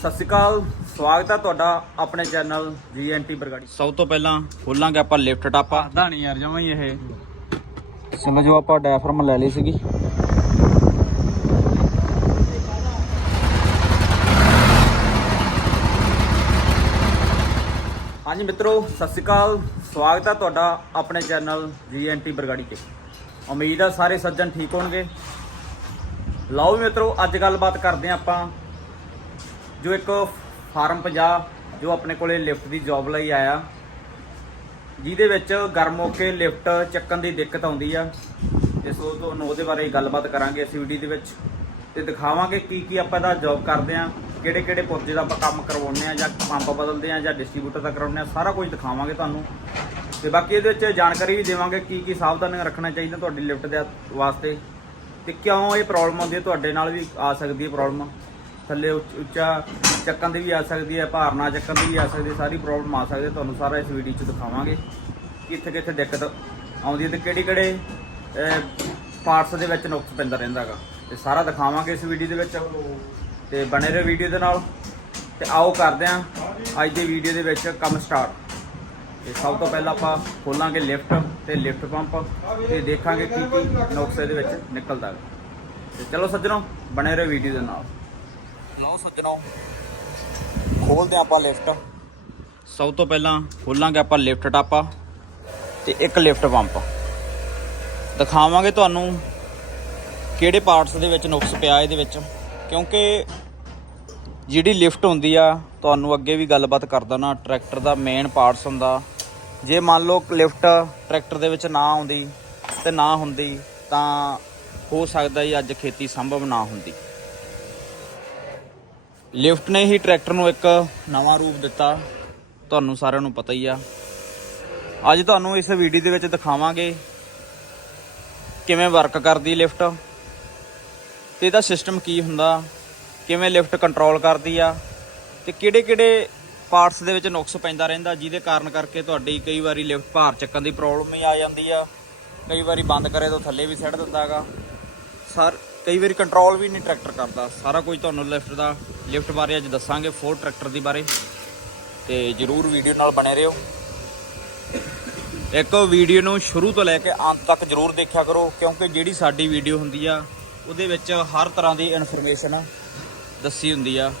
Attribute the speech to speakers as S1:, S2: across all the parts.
S1: ਸਤਿ ਸ਼੍ਰੀ ਅਕਾਲ ਸਵਾਗਤ ਹੈ ਤੁਹਾਡਾ ਆਪਣੇ ਚੈਨਲ ਜੀਐਨਟੀ ਬਰਗਾੜੀ। ਸਭ ਤੋਂ ਪਹਿਲਾਂ ਖੋਲਾਂਗੇ ਆਪਾਂ ਲਿਫਟ ਟਾਪਾ।
S2: ਆਦਾ ਨਹੀਂ ਯਾਰ ਜਮਾ ਹੀ ਇਹ।
S1: ਜੋ ਆਪਾਂ ਡਾਇਫਰਮ ਲੈ ਲਈ ਸੀਗੀ। ਹਾਂਜੀ ਮਿੱਤਰੋ ਸਤਿ ਸ਼੍ਰੀ ਅਕਾਲ ਸਵਾਗਤ ਹੈ ਤੁਹਾਡਾ ਆਪਣੇ ਚੈਨਲ ਜੀਐਨਟੀ ਬਰਗਾੜੀ ਤੇ। ਉਮੀਦ ਹੈ ਸਾਰੇ ਸੱਜਣ ਠੀਕ ਹੋਣਗੇ। ਲਓ ਮਿੱਤਰੋ ਅੱਜ ਗੱਲਬਾਤ ਕਰਦੇ ਆਪਾਂ ਜੋ ਇੱਕ ਫਾਰਮ 50 ਜੋ ਆਪਣੇ ਕੋਲੇ ਲਿਫਟ ਦੀ ਜੌਬ ਲਈ ਆਇਆ। ਜਿਹਦੇ ਵਿੱਚ ਗਰਮ ਹੋ ਕੇ ਲਿਫਟ ਚੱਕਣ ਦੀ ਦਿੱਕਤ ਆਉਂਦੀ ਆ। ਤੇ ਸੋ ਤੁਹਾਨੂੰ ਉਹਦੇ ਬਾਰੇ ਗੱਲਬਾਤ ਕਰਾਂਗੇ ਅਸੀਂ ਵੀਡੀਓ ਦੇ ਵਿੱਚ। ਤੇ ਦਿਖਾਵਾਂਗੇ ਕੀ ਕੀ ਆਪਾਂ ਦਾ ਜੌਬ ਕਰਦੇ ਆ, ਕਿਹੜੇ ਕਿਹੜੇ ਪੁਰਜੇ ਦਾ ਆਪਾਂ ਕੰਮ ਕਰਵਾਉਂਦੇ ਆ ਜਾਂ ਪੰਪ ਬਦਲਦੇ ਆ ਜਾਂ ਡਿਸਟ੍ਰੀਬਿਊਟਰ ਦਾ ਕਰਾਉਂਦੇ ਆ, ਸਾਰਾ ਕੁਝ ਦਿਖਾਵਾਂਗੇ ਤੁਹਾਨੂੰ। ਤੇ ਬਾਕੀ ਇਹਦੇ ਵਿੱਚ ਜਾਣਕਾਰੀ ਵੀ ਦੇਵਾਂਗੇ ਕੀ ਕੀ ਸਾਵਧਾਨੀਆਂ ਰੱਖਣਾ ਚਾਹੀਦਾ ਤੁਹਾਡੀ ਲਿਫਟ ਦੇ ਵਾਸਤੇ। ਤੇ ਕਿਉਂ ਇਹ ਪ੍ਰੋਬਲਮ ਆਉਂਦੀ ਹੈ, ਤੁਹਾਡੇ ਨਾਲ ਵੀ ਆ ਸਕਦੀ ਹੈ ਪ੍ਰੋਬਲਮ ਥੱਲੇ ਉੱਚ- ਉੱਚਾ ਚੱਕਣ ਦੀ ਵੀ ਆ ਸਕਦੀ ਹੈ, ਭਾਰਨਾ ਚੱਕਣ ਦੀ ਵੀ ਆ ਸਕਦੀ ਹੈ, ਸਾਰੀ ਪ੍ਰੋਬਲਮ ਆ ਸਕਦੀ ਹੈ, ਤੁਹਾਨੂੰ ਸਾਰਾ ਇਸ ਵੀਡੀਓ 'ਚ ਦਿਖਾਵਾਂਗੇ ਕਿੱਥੇ ਕਿੱਥੇ ਦਿੱਕਤ ਆਉਂਦੀ ਹੈ ਤੇ ਕਿਹੜੇ ਕਿਹੜੇ ਪਾਰਟਸ ਦੇ ਵਿੱਚ ਨੁਕਸ ਪੈਂਦਾ ਰਹਿੰਦਾ ਹੈਗਾ। ਤੇ ਸਾਰਾ ਦਿਖਾਵਾਂਗੇ ਇਸ ਵੀਡੀਓ ਦੇ ਵਿੱਚ। ਤੇ ਬਣੇ ਰਹੋ ਵੀਡੀਓ ਦੇ ਨਾਲ। ਤੇ ਆਓ ਕਰਦੇ ਹਾਂ ਅੱਜ ਦੀ ਵੀਡੀਓ ਦੇ ਵਿੱਚ ਕੰਮ ਸਟਾਰਟ ਤੇ ਸਭ ਤੋਂ ਪਹਿਲਾਂ ਆਪਾਂ ਖੋਲਾਂਗੇ ਲਿਫਟ ਤੇ ਲਿਫਟ ਪੰਪ ਤੇ ਦੇਖਾਂਗੇ ਕੀ ਕੀ ਨੁਕਸ ਇਹਦੇ ਵਿੱਚ ਨਿਕਲਦਾ ਹੈ ਤੇ ਚਲੋ ਸੱਜਣੋ, ਬਣੇ ਰਹੋ ਵੀਡੀਓ ਦੇ ਨਾਲ। ਲਓ ਸੱਜਣੋ, ਖੋਲਦੇ ਹਾਂ ਆਪਾਂ ਲਿਫਟ ਸਭ ਤੋਂ ਪਹਿਲਾਂ ਖੋਲਾਂਗੇ ਆਪਾਂ ਲਿਫਟ ਟਾਪਾ ਤੇ ਇੱਕ ਲਿਫਟ ਪੰਪ ਦਿਖਾਵਾਂਗੇ ਤੁਹਾਨੂੰ ਕਿਹੜੇ ਪਾਰਟਸ ਦੇ ਵਿੱਚ ਨੁਕਸ ਪਿਆ ਇਹਦੇ ਵਿੱਚ, ਕਿਉਂਕਿ ਜਿਹੜੀ ਲਿਫਟ ਹੁੰਦੀ ਆ, ਤੁਹਾਨੂੰ ਅੱਗੇ ਵੀ ਗੱਲਬਾਤ ਕਰਦਾ ਨਾ ਟਰੈਕਟਰ ਦਾ ਮੇਨ ਪਾਰਟਸ ਹੁੰਦਾ। ਜੇ ਮੰਨ ਲਓ ਲਿਫਟ ਟਰੈਕਟਰ ਦੇ ਵਿੱਚ ਨਾ ਆਉਂਦੀ ਤੇ ਨਾ ਹੁੰਦੀ, ਤਾਂ ਹੋ ਸਕਦਾ ਜੀ ਅੱਜ ਖੇਤੀ ਸੰਭਵ ਨਾ ਹੁੰਦੀ। ਲਿਫਟ ਨੇ ਹੀ ਟਰੈਕਟਰ ਨੂੰ ਇੱਕ ਨਵਾਂ ਰੂਪ ਦਿੱਤਾ। ਤੁਹਾਨੂੰ ਸਾਰਿਆਂ ਨੂੰ ਪਤਾ ਹੀ ਆ। ਅੱਜ ਤੁਹਾਨੂੰ ਇਸ ਵੀਡੀਓ ਦੇ ਵਿੱਚ ਦਿਖਾਵਾਂਗੇ ਕਿਵੇਂ ਵਰਕ ਕਰਦੀ ਲਿਫਟ ਤੇ ਇਹਦਾ ਸਿਸਟਮ ਕੀ ਹੁੰਦਾ, ਕਿਵੇਂ ਲਿਫਟ ਕੰਟਰੋਲ ਕਰਦੀ ਆ ਤੇ ਕਿਹੜੇ ਕਿਹੜੇ ਪਾਰਟਸ ਦੇ ਵਿੱਚ ਨੁਕਸ ਪੈਂਦਾ ਰਹਿੰਦਾ, ਜਿਹਦੇ ਕਾਰਨ ਕਰਕੇ ਤੁਹਾਡੀ ਕਈ ਵਾਰੀ ਲਿਫਟ ਭਾਰ ਚੱਕਣ ਦੀ ਪ੍ਰੋਬਲਮ ਹੀ ਆ ਜਾਂਦੀ ਆ, ਕਈ ਵਾਰੀ ਬੰਦ ਕਰੇ ਤੋਂ ਥੱਲੇ ਵੀ ਸਿੱਟ ਦਿੰਦਾਗਾ ਸਰ ਕਈ ਵਾਰੀ ਕੰਟਰੋਲ ਵੀ ਨਹੀਂ ਟਰੈਕਟਰ ਕਰਦਾ। ਸਾਰਾ ਕੁਝ ਤੁਹਾਨੂੰ ਲਿਫਟ ਦਾ ਲਿਫਟ ਬਾਰੇ ਅੱਜ ਦੱਸਾਂਗੇ ਫੋਰ ਟਰੈਕਟਰ ਦੀ ਬਾਰੇ। ਤੇ ਜਰੂਰ ਵੀਡੀਓ ਨਾਲ ਬਣੇ ਰਹੋ। ਇੱਕ ਵੀਡੀਓ ਨੂੰ ਸ਼ੁਰੂ ਤੋਂ ਲੈ ਕੇ ਅੰਤ ਤੱਕ ਜਰੂਰ ਦੇਖਿਆ ਕਰੋ, ਕਿਉਂਕਿ ਜਿਹੜੀ ਸਾਡੀ ਵੀਡੀਓ ਹੁੰਦੀ ਆ, ਉਹਦੇ ਵਿੱਚ ਹਰ ਤਰ੍ਹਾਂ ਦੀ ਇਨਫੋਰਮੇਸ਼ਨ ਦੱਸੀ ਹੁੰਦੀ ਆ।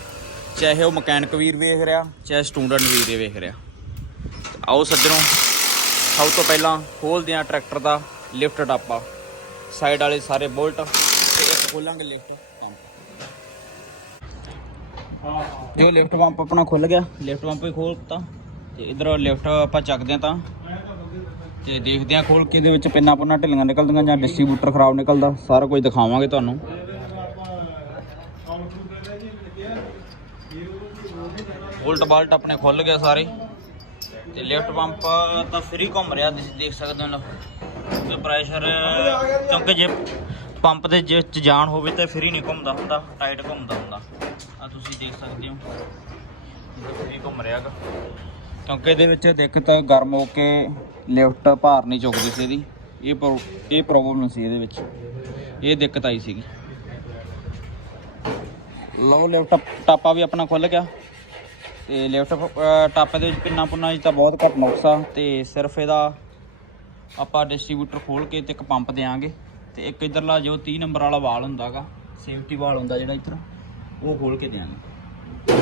S1: ਚਾਹੇ ਉਹ ਮਕੈਨਿਕ ਵੀਰ ਵੇਖ ਰਿਹਾ, ਚਾਹੇ ਸਟੂਡੈਂਟ ਵੀਰ ਵੇਖ ਰਿਹਾ। ਆਓ ਸੱਜਣੋ, ਸਭ ਤੋਂ ਪਹਿਲਾਂ ਖੋਲਦੇ ਆ ਟਰੈਕਟਰ ਦਾ ਲਿਫਟ ਟਾਪਾ ਸਾਈਡ ਵਾਲੇ ਸਾਰੇ ਬੋਲਟ। ਤੇ ਇੱਕ ਖੋਲਾਂਗੇ ਲਿਫਟ ਪੰਪ ਜੋ ਲਿਫਟ ਪੰਪ ਆਪਣਾ ਖੁੱਲ ਗਿਆ। ਲਿਫਟ ਪੰਪ ਵੀ ਖੋਲਤਾ ਤੇ ਇਧਰ ਲਿਫਟ ਆਪਾਂ ਚੱਕਦੇ ਆ ਤਾਂ। ਤੇ ਦੇਖਦੇ ਆ ਖੋਲ ਕੇ ਇਹਦੇ ਵਿੱਚ ਪਿੰਨਾ ਪੁੰਨਾ ਢਿੱਲੀਆਂ ਨਿਕਲਦੀਆਂ ਜਾਂ ਡਿਸਟ੍ਰੀਬਿਊਟਰ ਖਰਾਬ ਨਿਕਲਦਾ। ਸਾਰਾ ਕੁਝ ਦਿਖਾਵਾਂਗੇ ਤੁਹਾਨੂੰ। ਉਲਟ ਬਾਲਟ ਆਪਣੇ ਖੁੱਲ ਗਿਆ ਸਾਰੇ। ਤੇ ਲਿਫਟ ਪੰਪ ਤਾਂ ਫ੍ਰੀ ਘੁੰਮ ਰਿਹਾ। ਤੁਸੀਂ ਦੇਖ ਸਕਦੇ ਹੋ ਤੇ ਪ੍ਰੈਸ਼ਰ ਕਿਉਂਕਿ ਜੇ ਪੰਪ ਦੇ ਵਿੱਚ ਜਾਣ ਹੋਵੇ ਤਾਂ ਫ੍ਰੀ ਨਹੀਂ ਘੁੰਮਦਾ ਹੁੰਦਾ ਟਾਈਟ ਘੁੰਮਦਾ ਹੁੰਦਾ। ਆ ਤੁਸੀਂ ਦੇਖ ਸਕਦੇ ਹੋ। ਫ੍ਰੀ ਘੁੰਮ ਰਿਹਾਗਾ। ਕਿਉਂਕਿ ਇਹਦੇ ਵਿੱਚ ਦਿੱਕਤ ਗਰਮ ਹੋ ਕੇ ਲਿਫਟ ਭਾਰ ਨਹੀਂ ਚੁੱਕਦੀ ਸੀ ਇਹਦੀ। ਇਹ ਪ੍ਰੋ- ਇਹ ਪ੍ਰੋਬਲਮ ਸੀ ਇਹਦੇ ਵਿੱਚ। ਇਹ ਦਿੱਕਤ ਆਈ ਸੀਗੀ। ਲਓ ਲਿਫਟ ਟਾਪਾ ਵੀ ਆਪਣਾ ਖੁੱਲ ਗਿਆ। ਤੇ ਲਿਫਟ ਟਾਪੇ ਦੇ ਵਿੱਚ ਪਿੰਨਾ ਪੁੰਨਾ ਜੀ ਤਾਂ ਬਹੁਤ ਘੱਟ ਨੁਕਸਾ ਆ। ਤੇ ਸਿਰਫ ਇਹਦਾ ਆਪਾਂ ਡਿਸਟ੍ਰੀਬਿਊਟਰ ਖੋਲ ਕੇ ਤੇ ਇੱਕ ਪੰਪ ਦੇਾਂਗੇ ਤੇ ਇੱਕ ਇਧਰਲਾ ਜੋ 30 ਨੰਬਰ ਵਾਲਾ ਵਾਲ ਹੁੰਦਾਗਾ ਸੇਫਟੀ ਵਾਲ ਹੁੰਦਾ ਜਿਹੜਾ ਇੱਧਰ, ਉਹ ਖੋਲ ਕੇ ਦੇਾਂਗੇ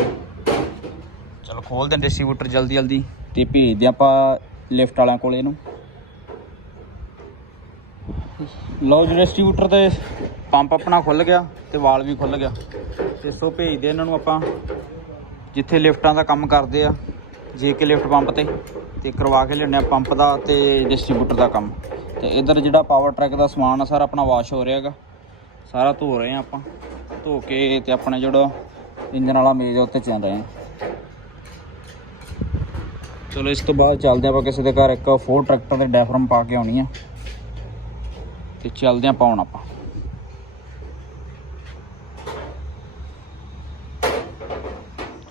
S1: ਚਲੋ ਖੋਲਦੇ ਹਾਂ ਡਿਸਟ੍ਰੀਬਿਊਟਰ ਜਲਦੀ ਜਲਦੀ ਤੇ ਭੇਜਦੇ ਹਾਂ ਆਪਾਂ ਲਿਫਟ ਵਾਲਿਆਂ ਕੋਲ ਇਹਨੂੰ। ਲਓ ਜੀ ਡਿਸਟ੍ਰੀਬਿਊਟਰ ਤੇ ਪੰਪ ਆਪਣਾ ਖੁੱਲ ਗਿਆ ਤੇ ਵਾਲ ਵੀ ਖੁੱਲ ਗਿਆ। ਤੇ ਸੋ ਭੇਜਦੇ ਇਹਨਾਂ ਨੂੰ ਆਪਾਂ, ਜਿੱਥੇ ਲਿਫਟਾਂ ਦਾ ਕੰਮ ਕਰਦੇ ਆ, ਜੇ ਕੇ ਲਿਫਟ ਪੰਪ ਤੇ ਤੇ ਕਰਵਾ ਕੇ ਲਿਆਉਂਦੇ ਆ ਪੰਪ ਦਾ ਤੇ ਡਿਸਟ੍ਰੀਬਿਊਟਰ ਦਾ ਕੰਮ। ਤੇ ਇਧਰ ਜਿਹੜਾ ਪਾਵਰ ਟਰੈਕ ਦਾ ਸਮਾਨ ਆ, ਸਾਰਾ ਆਪਣਾ ਵਾਸ਼ ਹੋ ਰਿਹਾ ਹੈਗਾ। ਸਾਰਾ ਧੋ ਰਹੇ ਆ ਆਪਾਂ। ਧੋ ਕੇ ਤੇ ਆਪਣੇ ਜਿਹੜਾ ਇੰਜਨ ਵਾਲਾ ਮੇਜ਼ ਆ ਉੱਤੇ ਚੱਲ ਰਹੇ ਆ ਚਲੋ, ਇਸ ਤੋਂ ਬਾਅਦ ਚੱਲਦੇ ਆਪਾਂ ਕਿਸੇ ਦੇ ਘਰ, ਇੱਕ ਫੋਰ ਟਰੈਕਟਰ ਦੇ ਡੈਫਰਮ ਪਾ ਕੇ ਆਉਣੀ ਆ। ਤੇ ਚੱਲਦੇ ਆਪਾਂ ਪਾਉਣ ਆਪਾਂ।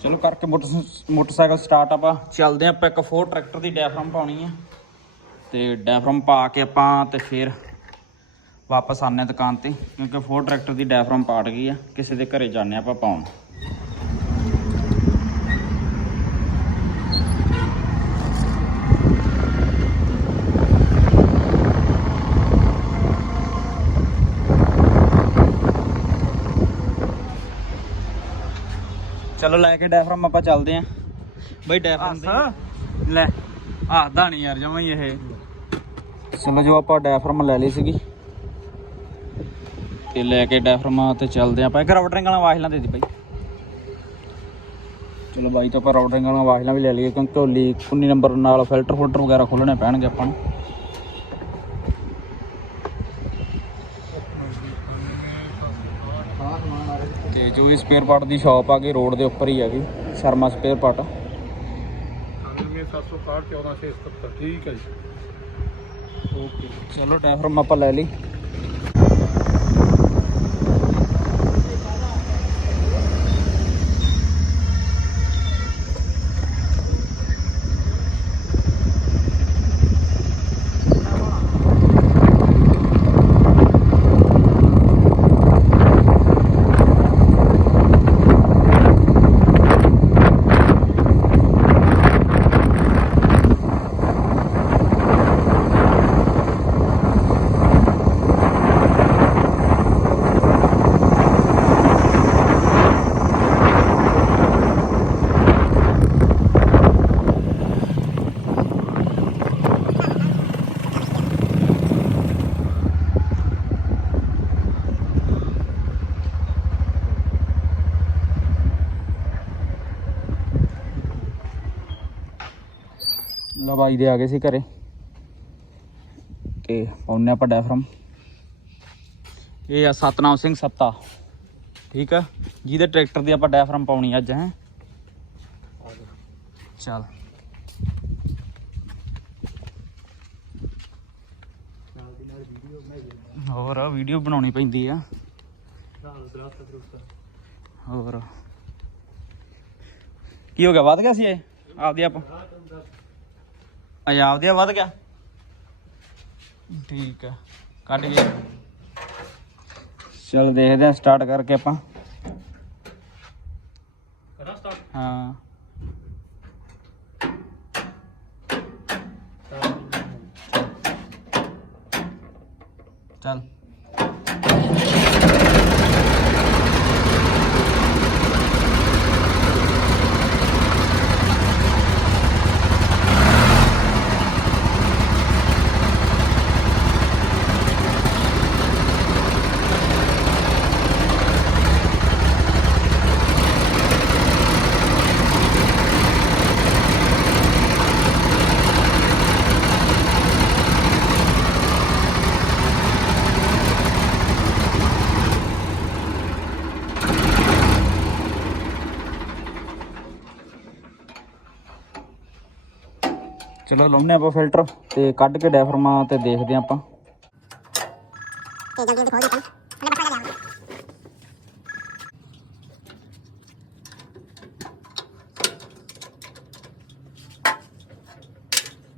S1: ਚਲੋ, ਕਰਕੇ ਮੋਟਰ- ਮੋਟਰਸਾਈਕਲ ਸਟਾਰਟ ਆਪਾਂ। ਚੱਲਦੇ ਆਪਾਂ ਇੱਕ ਫੋਰ ਟਰੈਕਟਰ ਦੀ ਡੈਫਰਮ ਪਾਉਣੀ ਆ। तो डैफरम पा के आप फिर वापस आने दुकान पर क्योंकि फोर ट्रैक्टर की डैफरम पाट गई है किसी के घर जाने आप चलो लैके डैफरम आप चलते हैं बी डैफरम ले आसदा नहीं यार जमा ही ਚਲੋ ਜੋ ਆਪਾਂ ਡੈਫਰਮ ਲੈ ਲਈ ਸੀਗੀ। ਤੇ ਲੈ ਕੇ ਡੈਫਰਮ ਤੇ ਚੱਲਦੇ ਆਂ ਆਪਾਂ। ਇੱਕ ਰਾਊਟਰਿੰਗ ਵਾਲਾ ਵਾਸ਼ਲਾਂ ਦੇ ਦੀ ਬਾਈ। ਚਲੋ ਬਾਈ ਤੋਂ ਆਪਾਂ ਰਾਊਟਰਿੰਗ ਵਾਲਾ ਵਾਸ਼ਲਾਂ ਵੀ ਲੈ ਲਈਏ ਕਿਉਂਕਿ ਢੋਲੀ 19 ਨੰਬਰ ਨਾਲ ਫਿਲਟਰ ਫਿਲਟਰ ਵਗੈਰਾ ਖੋਲਣੇ ਪੈਣਗੇ ਆਪਾਂ ਨੂੰ। ਤੇ ਜੋ ਵੀ ਸਪੇਅਰ ਪਾਰਟ ਦੀ ਸ਼ਾਪ ਆ ਗਈ ਰੋਡ ਦੇ ਉੱਪਰ ਹੀ ਹੈਗੀ, ਸ਼ਰਮਾ ਸਪੇਅਰ ਪਾਰਟ
S2: 9761 14677 ਠੀਕ ਹੈ ਜੀ। ਓਕੇ
S1: ਚਲੋ ਡੈਫਰਮ ਆਪਾਂ ਲੈ ਲਈ। ਲਓ ਬਾਈ ਦੇ ਆ ਗਏ ਸੀ ਘਰੇ। ਤੇ ਪਾਉਨੇ ਆਪਾਂ ਡੈਫਰਮ ਇਹ ਆ ਸਤਨਾਮ ਸਿੰਘ ਸੱਤਾ। ਠੀਕ ਆ? ਜਿਹਦੇ ਟਰੈਕਟਰ ਦੀ ਆਪਾਂ ਡੈਫਰਮ ਪਾਉਣੀ ਅੱਜ, ਹੈ? ਚੱਲ। ਹੋਰ ਵੀਡੀਓ ਬਣਾਉਣੀ ਪੈਂਦੀ ਆ। ਹੋਰ। ਕੀ ਹੋ ਗਿਆ? ਵੱਧ ਗਿਆ ਸੀ ਇਹ? ਆਪਦੇ ਆਪ ਅਜਾ ਆਪਦੇ ਆਪ ਵੱਧ ਗਿਆ। ਠੀਕ ਆ ਕੱਢ ਗਿਆ ਚਲ ਦੇਖਦੇ ਆ ਸਟਾਰਟ ਕਰਕੇ ਆਪਾਂ।
S2: ਕਰਾਂ ਸਟਾਰਟ
S1: ਹਾਂ। ਚੱਲ। ਚਲੋ ਲਾਉਨੇ ਆਪਾਂ ਫਿਲਟਰ ਤੇ ਕੱਢ ਕੇ ਡੈਫਰਮਾ ਤੇ ਦੇਖਦੇ ਹਾਂ ਆਪਾਂ।
S3: ਤੇ ਜਲਦੀ ਜਲਦੀ ਖੋਲ ਦੇ ਪਹਿਲੇ ਬਸ ਆ ਜਾ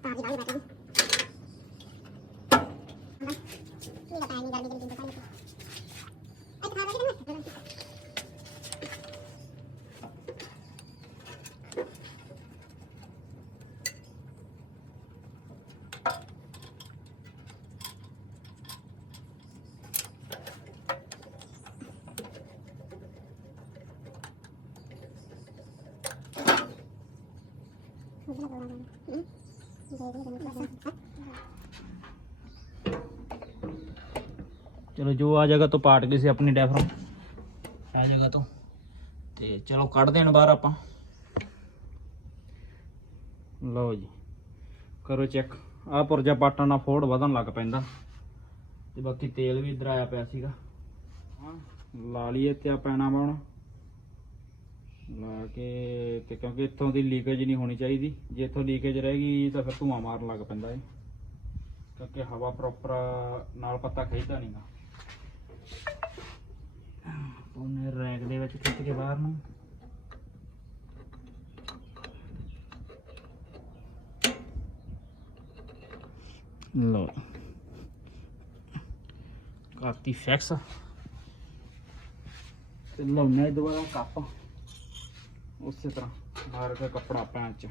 S3: ਆ ਜੀ ਬਾਈ ਬੈਠੀ ਇਹ ਤਾਂ ਨਹੀਂ ਗਰਮੀ ਦੀ ਦਿਨ ਤਾਂ ਇਹ ਤਾਂ ਖਾ ਰਹੀ ਨਾ
S1: ਚਲੋ ਜੋ ਆ ਜਗ੍ਹਾ ਤੋਂ ਪਾਟ ਗਈ ਸੀ ਆਪਣੀ ਡੈਫਰਮ ਆ ਜਗ੍ਹਾ ਤੋਂ। ਤੇ ਚਲੋ ਕੱਢ ਦੇਣ ਬਾਹਰ ਆਪਾਂ। ਲਓ ਜੀ, ਕਰੋ ਚੈੱਕ ਆ ਪੁਰਜਾ ਪਾਟਾਂ ਨਾਲ ਫੋੜ ਵਧਣ ਲੱਗ ਪੈਂਦਾ। ਤੇ ਬਾਕੀ ਤੇਲ ਵੀ ਇਧਰ ਆਇਆ ਪਿਆ ਸੀਗਾ। ਹਾਂ ਲਾ ਲਈਏ ਤੇ ਆ ਪੈਣਾ ਵਾ ਲਾ ਕੇ ਤੇ ਕਿਉਂਕਿ ਇੱਥੋਂ ਦੀ ਲੀਕੇਜ ਨਹੀਂ ਹੋਣੀ ਚਾਹੀਦੀ। ਜੇ ਇੱਥੋਂ ਲੀਕੇਜ ਰਹਿ ਗਈ ਤਾਂ ਫਿਰ ਧੂਆਂ ਮਾਰਨ ਲੱਗ ਪੈਂਦਾ ਏ। ਕਿਉਂਕਿ ਹਵਾ ਪ੍ਰੋਪਰ ਨਾਲ ਪੱਤਾ ਖਿੱਚਦਾ ਨਹੀਂਗਾ ਉਹਨੇ ਰੈਕ ਦੇ ਵਿੱਚ ਖਿੱਚ ਕੇ ਬਾਹਰ ਨੂੰ। ਲੋ ਕਾਤੀ ਫੈਕਸ ਤੇ ਲਾਉਣਾ ਦੁਬਾਰਾ ਕੱਪ।
S3: उस तरह मार के कपड़ा
S1: पैन च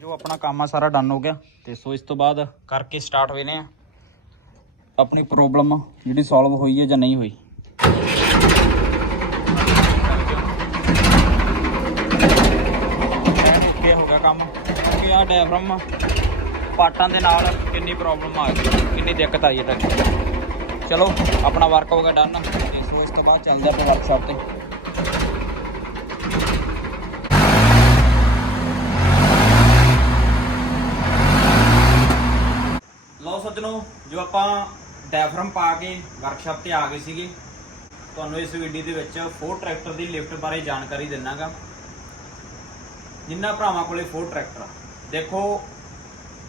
S1: जो अपना काम सारा डन हो गया तो सो इस तो बाद करके स्टार्ट होने ਆਪਣੀ ਪ੍ਰੋਬਲਮ ਜਿਹੜੀ ਸੋਲਵ ਹੋਈ ਹੈ ਜਾਂ ਨਹੀਂ ਹੋਈ ਓਕੇ ਹੋ ਗਿਆ ਕੰਮ ਕਿ ਆ ਡਾਇਫਰਮ ਪਾਟਾਂ ਦੇ ਨਾਲ ਕਿੰਨੀ ਪ੍ਰੋਬਲਮ ਆ ਗਈ ਕਿੰਨੀ ਦਿੱਕਤ ਆਈ ਹੈ ਟਰੈਕਟਰ ਚਲੋ ਆਪਣਾ ਵਰਕ ਹੋ ਗਿਆ ਡਨ ਤੇ ਸੋ ਇਸ ਤੋਂ ਬਾਅਦ ਚੱਲਦੇ ਆਪਾਂ ਵਰਕਸ਼ਾਪ ਤੇ ਲਓ ਸੱਜਣੋ ਜੋ ਆਪਾਂ ਡਾਇਫਰਮ ਪਾ ਕੇ ਵਰਕਸ਼ਾਪ ਤੇ ਆ ਗਏ ਸੀਗੇ। ਤੁਹਾਨੂੰ ਇਸ ਵੀਡੀਓ ਦੇ ਵਿੱਚ ਫੋਰ ਟਰੈਕਟਰ ਦੀ ਲਿਫਟ ਬਾਰੇ ਜਾਣਕਾਰੀ ਦਿੰਨਾਗਾ। ਜਿੰਨਾ ਭਰਾਵਾਂ ਕੋਲੇ ਫੋਰ ਟਰੈਕਟਰ ਆ। ਦੇਖੋ,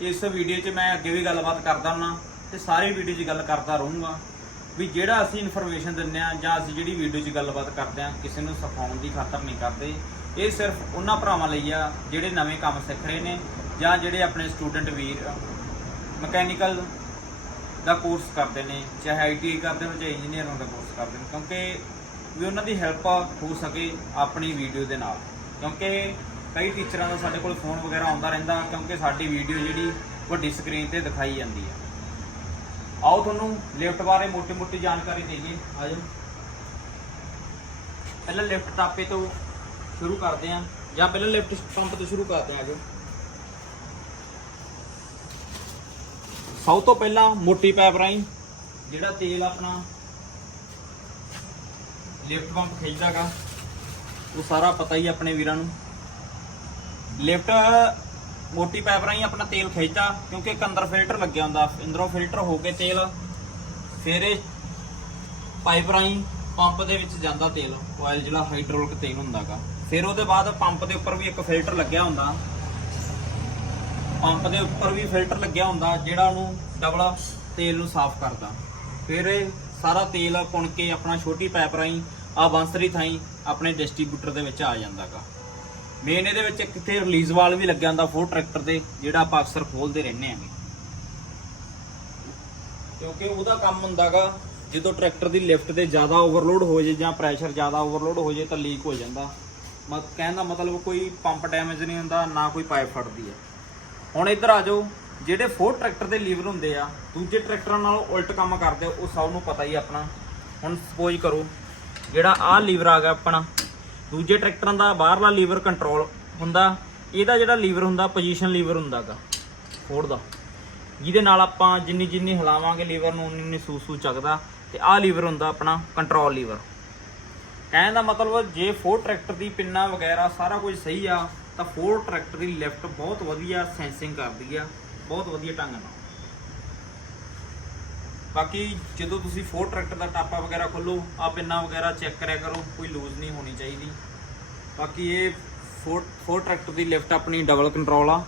S1: ਇਸ ਵੀਡੀਓ 'ਚ ਮੈਂ ਅੱਗੇ ਵੀ ਗੱਲਬਾਤ ਕਰਦਾ ਹੁੰਨਾ ਤੇ ਸਾਰੀ ਵੀਡੀਓ 'ਚ ਗੱਲ ਕਰਦਾ ਰਹੂੰਗਾ ਵੀ ਜਿਹੜਾ ਅਸੀਂ ਇਨਫੋਰਮੇਸ਼ਨ ਦਿੰਨੇ ਆ ਜਾਂ ਅਸੀਂ ਜਿਹੜੀ ਵੀਡੀਓ 'ਚ ਗੱਲਬਾਤ ਕਰਦੇ ਆ, ਕਿਸੇ ਨੂੰ ਸਿਖਾਉਣ ਦੀ ਖਾਤਰ ਨਹੀਂ ਕਰਦੇ। ਇਹ ਸਿਰਫ ਉਹਨਾਂ ਭਰਾਵਾਂ ਲਈ ਆ ਜਿਹੜੇ ਨਵੇਂ ਕੰਮ ਸਿੱਖ ਰਹੇ ਨੇ ਜਾਂ ਜਿਹੜੇ ਆਪਣੇ ਸਟੂਡੈਂਟ ਵੀਰ ਮਕੈਨੀਕਲ ਦਾ ਕੋਰਸ ਕਰਦੇ ਨੇ, ਚਾਹੇ ਆਈਟੀਆਈ ਕਰਦੇ ਨੇ ਚਾਹੇ ਇੰਜੀਨੀਅਰਿੰਗ ਦਾ ਕੋਰਸ ਕਰਦੇ ਨੇ, ਕਿਉਂਕਿ ਵੀ ਉਹਨਾਂ ਦੀ ਹੈਲਪ ਹੋ ਸਕੇ ਆਪਣੀ ਵੀਡੀਓ ਦੇ ਨਾਲ। ਕਿਉਂਕਿ ਕਈ ਟੀਚਰਾਂ ਦਾ ਸਾਡੇ ਕੋਲ ਫੋਨ ਵਗੈਰਾ ਆਉਂਦਾ ਰਹਿੰਦਾ, ਕਿਉਂਕਿ ਸਾਡੀ ਵੀਡੀਓ ਜਿਹੜੀ ਵੱਡੀ ਸਕਰੀਨ ਤੇ ਦਿਖਾਈ ਜਾਂਦੀ ਹੈ ਆਓ ਤੁਹਾਨੂੰ ਲਿਫਟ ਬਾਰੇ ਮੋਟੀ-ਮੋਟੀ ਜਾਣਕਾਰੀ ਦੇਈਏ, ਆਜੋ। ਪਹਿਲਾਂ ਲਿਫਟ ਟਾਪੇ ਤੋਂ ਸ਼ੁਰੂ ਕਰਦੇ ਹਾਂ ਜਾਂ ਪਹਿਲਾਂ ਲਿਫਟ ਪੰਪ ਤੋਂ ਸ਼ੁਰੂ ਕਰਦੇ ਹਾਂ ਆਜੋ। ਸਭ ਤੋਂ ਪਹਿਲਾਂ ਮੋਟੀ ਪਾਈਪ ਰਾਹੀਂ ਜਿਹੜਾ ਤੇਲ ਆਪਣਾ ਲਿਫਟ ਪੰਪ ਖਿੱਚਦਾਗਾ, ਉਹ ਸਾਰਾ ਪਤਾ ਹੀ ਆਪਣੇ ਵੀਰਾਂ ਨੂੰ। ਲਿਫਟ ਮੋਟੀ ਪਾਈਪ ਰਾਹੀਂ ਆਪਣਾ ਤੇਲ ਖਿੱਚਦਾ, ਕਿਉਂਕਿ ਇੱਕ ਅੰਦਰ ਫਿਲਟਰ ਲੱਗਿਆ ਹੁੰਦਾ, ਅੰਦਰੋਂ ਫਿਲਟਰ ਹੋ ਕੇ ਤੇਲ ਫਿਰ ਇਹ ਪਾਈਪ ਰਾਹੀਂ ਪੰਪ ਦੇ ਵਿੱਚ ਜਾਂਦਾ ਤੇਲ ਆਇਲ ਜਿਹੜਾ ਹਾਈਡਰੋਲਿਕ ਤੇਲ ਹੁੰਦਾਗਾ। ਫਿਰ ਉਹਦੇ ਬਾਅਦ ਪੰਪ ਦੇ ਉੱਪਰ ਵੀ ਇੱਕ ਫਿਲਟਰ ਲੱਗਿਆ ਹੁੰਦਾ। ਪੰਪ ਦੇ ਉੱਪਰ ਵੀ ਫਿਲਟਰ ਲੱਗਿਆ ਹੁੰਦਾ, ਜਿਹੜਾ ਉਹਨੂੰ ਡਬਲ ਤੇਲ ਨੂੰ ਸਾਫ਼ ਕਰਦਾ। ਫਿਰ ਇਹ ਸਾਰਾ ਤੇਲ ਪੁਣ ਕੇ ਆਪਣਾ ਛੋਟੀ ਪਾਈਪ ਰਾਹੀਂ ਆ ਬਾਂਸਰੀ ਥਾਈ ਆਪਣੇ ਡਿਸਟ੍ਰੀਬਿਊਟਰ ਦੇ ਵਿੱਚ ਆ ਜਾਂਦਾਗਾ। ਮੇਨ ਇਹਦੇ ਵਿੱਚ ਕਿਤੇ ਰਿਲੀਜ਼ ਵਾਲ ਵੀ ਲੱਗਿਆ ਹੁੰਦਾ ਫੋਰ ਟਰੈਕਟਰ ਦੇ, ਜਿਹੜਾ ਆਪਾਂ ਅਕਸਰ ਖੋਲਦੇ ਰਹਿੰਦੇ ਆਂਗੇ ਕਿਉਂਕਿ ਉਹਦਾ ਕੰਮ ਹੁੰਦਾਗਾ, ਜਦੋਂ ਟਰੈਕਟਰ ਦੀ ਲਿਫਟ ਤੇ ਜ਼ਿਆਦਾ ਓਵਰਲੋਡ ਹੋ ਜੇ ਜਾਂ ਪ੍ਰੈਸ਼ਰ ਜ਼ਿਆਦਾ ਓਵਰਲੋਡ ਹੋ ਜੇ ਤਾਂ ਲੀਕ ਹੋ ਜਾਂਦਾ। ਮ ਕਹਿਣ ਦਾ ਮਤਲਬ ਕੋਈ ਪੰਪ ਡੈਮੇਜ ਨਹੀਂ ਹੁੰਦਾ, ਨਾ ਕੋਈ ਪਾਈਪ ਫਟਦੀ ਹੈ। ਹੁਣ ਇੱਧਰ ਆ ਜਾਓ। ਜਿਹੜੇ ਫੋਰ ਟਰੈਕਟਰ ਦੇ ਲੀਵਰ ਹੁੰਦੇ ਆ ਦੂਜੇ ਟਰੈਕਟਰਾਂ ਨਾਲੋਂ ਉਲਟ ਕੰਮ ਕਰਦੇ ਆ, ਉਹ ਸਭ ਨੂੰ ਪਤਾ ਹੀ ਆਪਣਾ। ਹੁਣ ਸਪੋਜ਼ ਕਰੋ ਜਿਹੜਾ ਆਹ ਲੀਵਰ ਆ ਗਿਆ ਆਪਣਾ ਦੂਜੇ ਟਰੈਕਟਰਾਂ ਦਾ ਬਾਹਰਲਾ ਲੀਵਰ ਕੰਟਰੋਲ ਹੁੰਦਾ ਇਹਦਾ ਜਿਹੜਾ ਲੀਵਰ ਹੁੰਦਾ ਪੋਜੀਸ਼ਨ ਲੀਵਰ ਹੁੰਦਾਗਾ ਫੋਰ ਦਾ। ਜਿਹਦੇ ਨਾਲ ਆਪਾਂ ਜਿੰਨੀ ਜਿੰਨੀ ਹਿਲਾਵਾਂਗੇ ਲੀਵਰ ਨੂੰ ਉਨੀ ਉਨੀ ਸੂ ਸੂ ਚੱਕਦਾ ਤੇ ਆਹ ਲੀਵਰ ਹੁੰਦਾ ਆਪਣਾ ਕੰਟਰੋਲ ਲੀਵਰ ਕਹਿਣ ਦਾ ਮਤਲਬ, ਜੇ ਫੋਰ ਟਰੈਕਟਰ ਦੀ ਪਿੰਨਾ ਵਗੈਰਾ ਸਾਰਾ ਕੁਝ ਸਹੀ ਆ, ਤਾਂ ਫੋਰ ਟਰੈਕਟਰ ਦੀ ਲਿਫਟ ਬਹੁਤ ਵਧੀਆ ਸੈਂਸਿੰਗ ਕਰਦੀ ਆ, ਬਹੁਤ ਵਧੀਆ ਢੰਗ ਨਾਲ। ਬਾਕੀ ਜਦੋਂ ਤੁਸੀਂ ਫੋਰ ਟਰੈਕਟਰ ਦਾ ਟਾਪਾ ਵਗੈਰਾ ਖੋਲੋ ਆ ਪਿੰਨਾ ਵਗੈਰਾ ਚੈੱਕ ਕਰਿਆ ਕਰੋ, ਕੋਈ ਲੂਜ਼ ਨਹੀਂ ਹੋਣੀ ਚਾਹੀਦੀ। ਬਾਕੀ ਇਹ ਫੋਰ ਫੋਰ ਟਰੈਕਟਰ ਦੀ ਲਿਫਟ ਆਪਣੀ ਡਬਲ ਕੰਟਰੋਲ ਆ।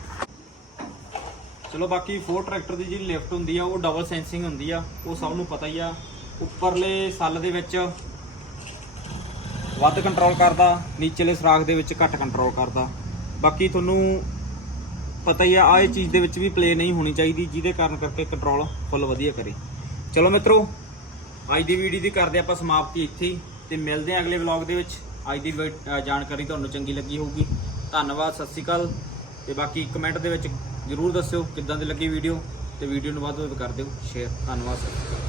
S1: ਚਲੋ ਬਾਕੀ ਫੋਰ ਟਰੈਕਟਰ ਦੀ ਜਿਹੜੀ ਲਿਫਟ ਹੁੰਦੀ ਆ, ਉਹ ਡਬਲ ਸੈਂਸਿੰਗ ਹੁੰਦੀ ਆ, ਉਹ ਸਭ ਨੂੰ ਪਤਾ ਹੀ ਆ। ਉੱਪਰਲੇ ਸੱਲ ਦੇ ਵਿੱਚ ਵੱਧ ਕੰਟਰੋਲ ਕਰਦਾ, ਨੀਚੇਲੇ ਸਰਾਖ ਦੇ ਵਿੱਚ ਘੱਟ ਕੰਟਰੋਲ ਕਰਦਾ। ਬਾਕੀ ਤੁਹਾਨੂੰ ਪਤਾ ਹੀ ਆ ਆ ਇਹ ਚੀਜ਼ ਦੇ ਵਿੱਚ ਵੀ ਪਲੇ ਨਹੀਂ ਹੋਣੀ ਚਾਹੀਦੀ, ਜਿਹਦੇ ਕਾਰਨ ਕਰਕੇ ਕੰਟਰੋਲ ਫੁੱਲ ਵਧੀਆ ਕਰੇ। ਚਲੋ ਮਿੱਤਰੋ, ਅੱਜ ਦੀ ਵੀਡੀਓ ਦੀ ਕਰਦੇ ਆਪਾਂ ਸਮਾਪਤੀ ਇੱਥੇ ਹੀ, ਤੇ ਮਿਲਦੇ ਹਾਂ ਅਗਲੇ ਵਲੌਗ ਦੇ ਵਿੱਚ। ਅੱਜ ਦੀ ਜਾਣਕਾਰੀ ਤੁਹਾਨੂੰ ਚੰਗੀ ਲੱਗੀ ਹੋਊਗੀ। ਧੰਨਵਾਦ, ਸਤਿ ਸ਼੍ਰੀ ਅਕਾਲ। ਤੇ ਬਾਕੀ ਕਮੈਂਟ ਦੇ ਵਿੱਚ ਜਰੂਰ ਦੱਸਿਓ ਕਿੱਦਾਂ ਦੀ ਲੱਗੀ ਵੀਡੀਓ ਤੇ ਵੀਡੀਓ ਨੂੰ ਵੱਧ ਤੋਂ ਵੱਧ ਕਰ ਦਿਓ। ਸ਼ੇਅਰ ਧੰਨਵਾਦ, ਸਤਿ ਸ਼੍ਰੀ ਅਕਾਲ।